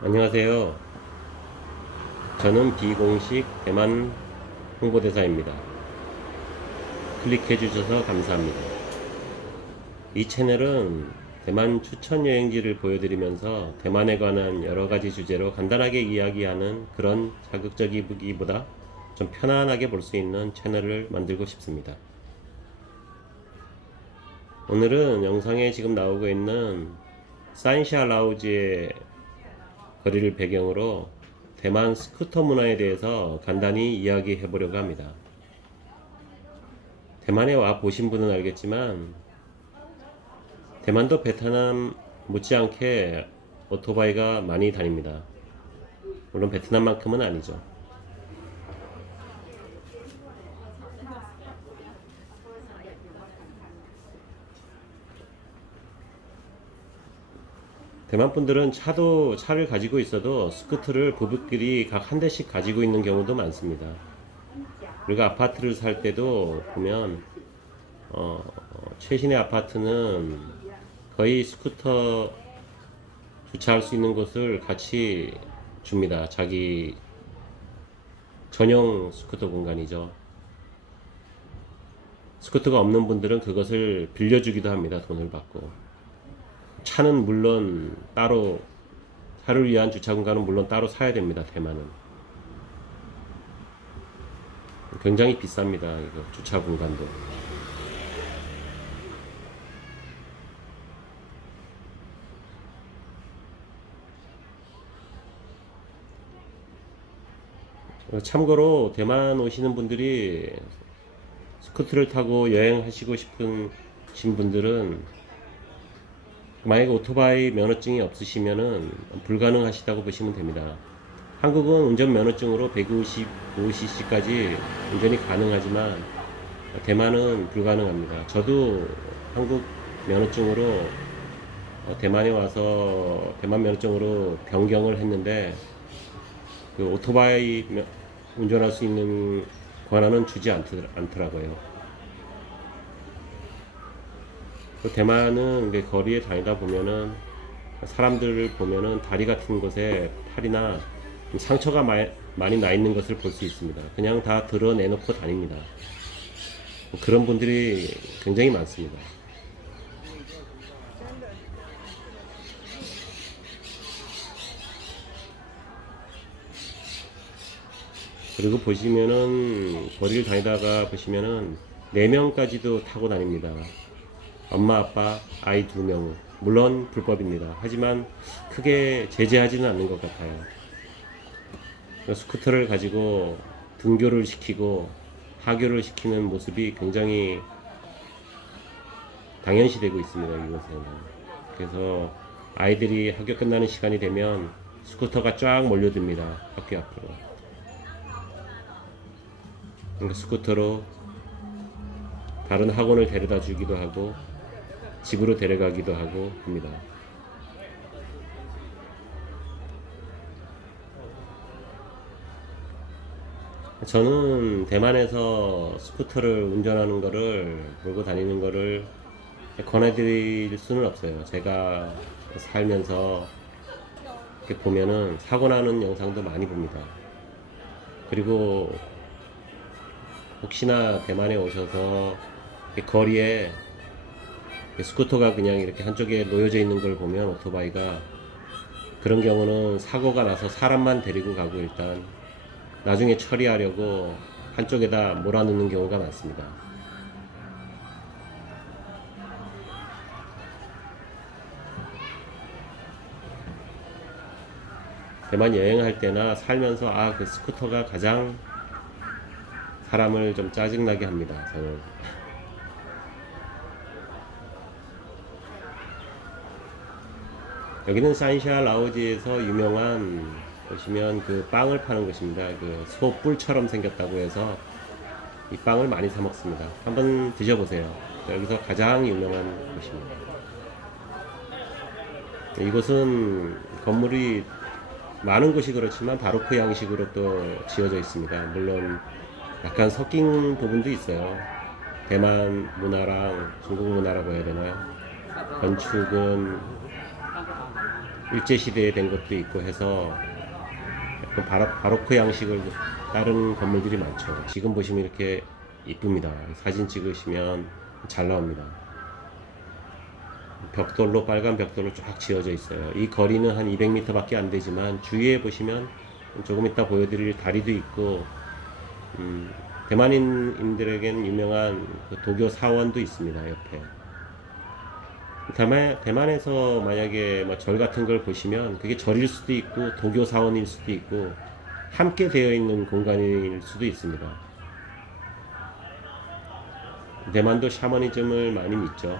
안녕하세요. 저는 비공식 대만 홍보대사입니다. 클릭해 주셔서 감사합니다. 이 채널은 대만 추천 여행지를 보여드리면서 대만에 관한 여러가지 주제로 간단하게 이야기하는 그런 자극적이기보다 좀 편안하게 볼 수 있는 채널을 만들고 싶습니다. 오늘은 영상에 지금 나오고 있는 산샤 라우지의 거리를 배경으로 대만 스쿠터 문화에 대해서 간단히 이야기해 보려고 합니다. 대만에 와 보신 분은 알겠지만 대만도 베트남 못지않게 오토바이가 많이 다닙니다. 물론 베트남만큼은 아니죠. 대만 분들은 차를 가지고 있어도 스쿠터를 부부끼리 각 한 대씩 가지고 있는 경우도 많습니다. 그리고 아파트를 살 때도 보면 최신의 아파트는 거의 스쿠터 주차할 수 있는 곳을 같이 줍니다. 자기 전용 스쿠터 공간이죠. 스쿠터가 없는 분들은 그것을 빌려주기도 합니다. 돈을 받고. 차는 물론 따로, 차를 위한 주차 공간은 물론 따로 사야 됩니다. 대만은 굉장히 비쌉니다. 이거 주차 공간도. 참고로 대만 오시는 분들이 스쿠터를 타고 여행하시고 싶으신 분들은 만약에 오토바이 면허증이 없으시면은 불가능하시다고 보시면 됩니다. 한국은 운전 면허증으로 155cc까지 운전이 가능하지만 대만은 불가능합니다. 저도 한국 면허증으로 대만에 와서 대만 면허증으로 변경을 했는데 그 오토바이 운전할 수 있는 권한은 주지 않더라고요. 대만은 거리에 다니다 보면은 사람들을 보면은 다리 같은 곳에 팔이나 상처가 많이 나 있는 것을 볼 수 있습니다. 그냥 다 드러내놓고 다닙니다. 그런 분들이 굉장히 많습니다. 그리고 보시면은 거리를 다니다가 보시면은 4명까지도 타고 다닙니다. 엄마, 아빠, 아이 2명. 물론 불법입니다. 하지만 크게 제재하지는 않는 것 같아요. 스쿠터를 가지고 등교를 시키고 하교를 시키는 모습이 굉장히 당연시되고 있습니다. 이곳에는. 그래서 아이들이 학교 끝나는 시간이 되면 스쿠터가 쫙 몰려듭니다. 학교 앞으로. 그러니까 스쿠터로 다른 학원을 데려다 주기도 하고 집으로 데려가기도 하고 합니다. 저는 대만에서 스쿠터를 운전하는 거를 몰고 다니는 거를 권해드릴 수는 없어요. 제가 살면서 이렇게 보면은 사고 나는 영상도 많이 봅니다. 그리고 혹시나 대만에 오셔서 거리에 스쿠터가 그냥 이렇게 한쪽에 놓여져 있는 걸 보면 오토바이가 그런 경우는 사고가 나서 사람만 데리고 가고 일단 나중에 처리하려고 한쪽에다 몰아넣는 경우가 많습니다. 대만 여행할 때나 살면서 그 스쿠터가 가장 사람을 좀 짜증나게 합니다. 저는. 여기는 산샤 라오지에서 유명한 보시면 그 빵을 파는 곳입니다. 그 소뿔처럼 생겼다고 해서 이 빵을 많이 사 먹습니다. 한번 드셔보세요. 여기서 가장 유명한 곳입니다. 이곳은 건물이 많은 곳이 그렇지만 바로크 양식으로 또 지어져 있습니다. 물론 약간 섞인 부분도 있어요. 대만 문화랑 중국 문화라고 해야 되나요? 건축은 일제시대에 된 것도 있고 해서 약간 바로크 양식을 따르는 건물들이 많죠. 지금 보시면 이렇게 이쁩니다. 사진 찍으시면 잘 나옵니다. 벽돌로, 빨간 벽돌로 쫙 지어져 있어요. 이 거리는 한 200m 밖에 안 되지만 주위에 보시면 조금 이따 보여드릴 다리도 있고, 대만인들에게는 유명한 그 도교 사원도 있습니다. 옆에. 대만에서 만약에 뭐 절 같은 걸 보시면 그게 절일 수도 있고 도교 사원일 수도 있고 함께 되어 있는 공간일 수도 있습니다. 대만도 샤머니즘을 많이 믿죠.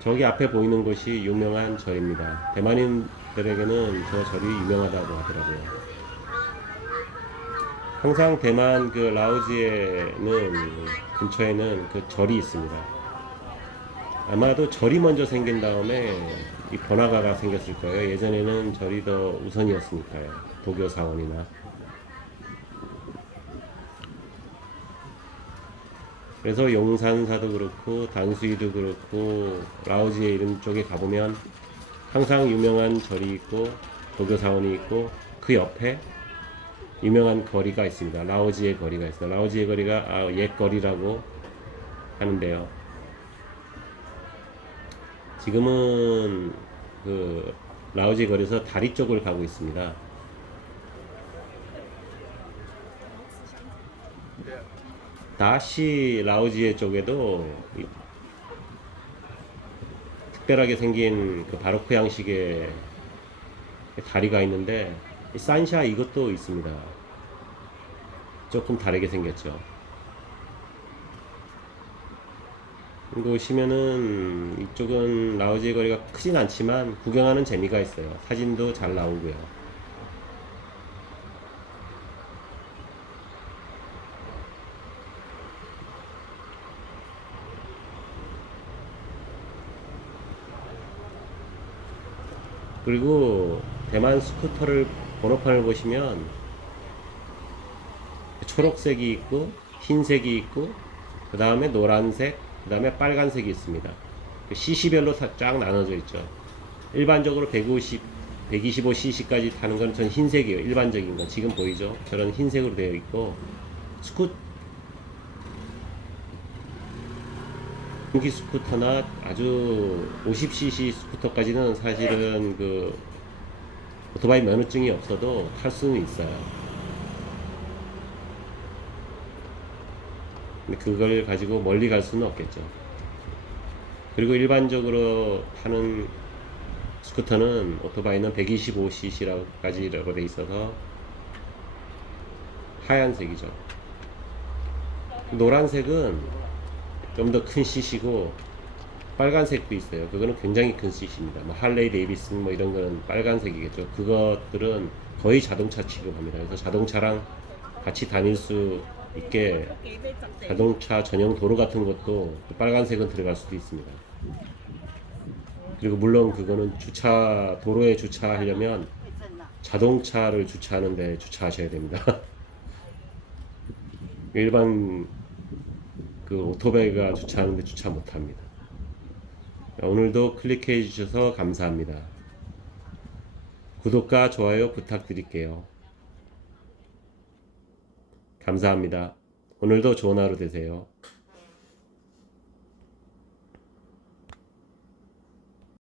저기 앞에 보이는 곳이 유명한 절입니다. 대만인들에게는 저 절이 유명하다고 하더라고요. 항상 대만 그 라오지에는 근처에는 그 절이 있습니다. 아마도 절이 먼저 생긴 다음에 이 번화가가 생겼을 거예요. 예전에는 절이 더 우선이었으니까요. 도교 사원이나. 그래서 용산사도 그렇고 단수이도 그렇고 라오지에 이런 쪽에 가보면 항상 유명한 절이 있고 도교 사원이 있고 그 옆에 유명한 거리가 있습니다. 라오지의 거리가 있습니다. 라오지의 거리가 옛 거리라고 하는데요. 지금은 그 라오지 거리에서 다리 쪽을 가고 있습니다. 다시 라오지에 쪽에도 특별하게 생긴 그 바로크 양식의 다리가 있는데 산샤 이것도 있습니다. 조금 다르게 생겼죠. 이거 오시면은 이쪽은 라오지의 거리가 크진 않지만 구경하는 재미가 있어요. 사진도 잘 나오고요. 그리고 대만 스쿠터를 번호판을 보시면 초록색이 있고 흰색이 있고 그 다음에 노란색 그 다음에 빨간색이 있습니다. CC별로 쫙 나눠져 있죠. 일반적으로 125cc까지 타는 건 전 흰색이에요. 일반적인 건 지금 보이죠? 저런 흰색으로 되어 있고 전기 스쿠터나 아주 50cc 스쿠터까지는 사실은 그 오토바이 면허증이 없어도 탈 수는 있어요. 근데 그걸 가지고 멀리 갈 수는 없겠죠. 그리고 일반적으로 타는 스쿠터는 오토바이는 125cc까지라고 돼 있어서 하얀색이죠. 노란색은 좀 더 큰 cc고 빨간색도 있어요. 그거는 굉장히 큰 cc입니다. 뭐 할레이 데이비슨 뭐 이런 거는 빨간색이겠죠. 그것들은 거의 자동차 취급합니다. 그래서 자동차랑 같이 다닐 수 있게 자동차 전용 도로 같은 것도 빨간색은 들어갈 수도 있습니다. 그리고 물론 그거는 도로에 주차하려면 자동차를 주차하는데 주차하셔야 됩니다. 일반 그 오토바이가 주차하는데 주차 못합니다. 오늘도 클릭해 주셔서 감사합니다. 구독과 좋아요 부탁드릴게요. 감사합니다. 오늘도 좋은 하루 되세요.